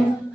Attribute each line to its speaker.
Speaker 1: Thank yeah. you.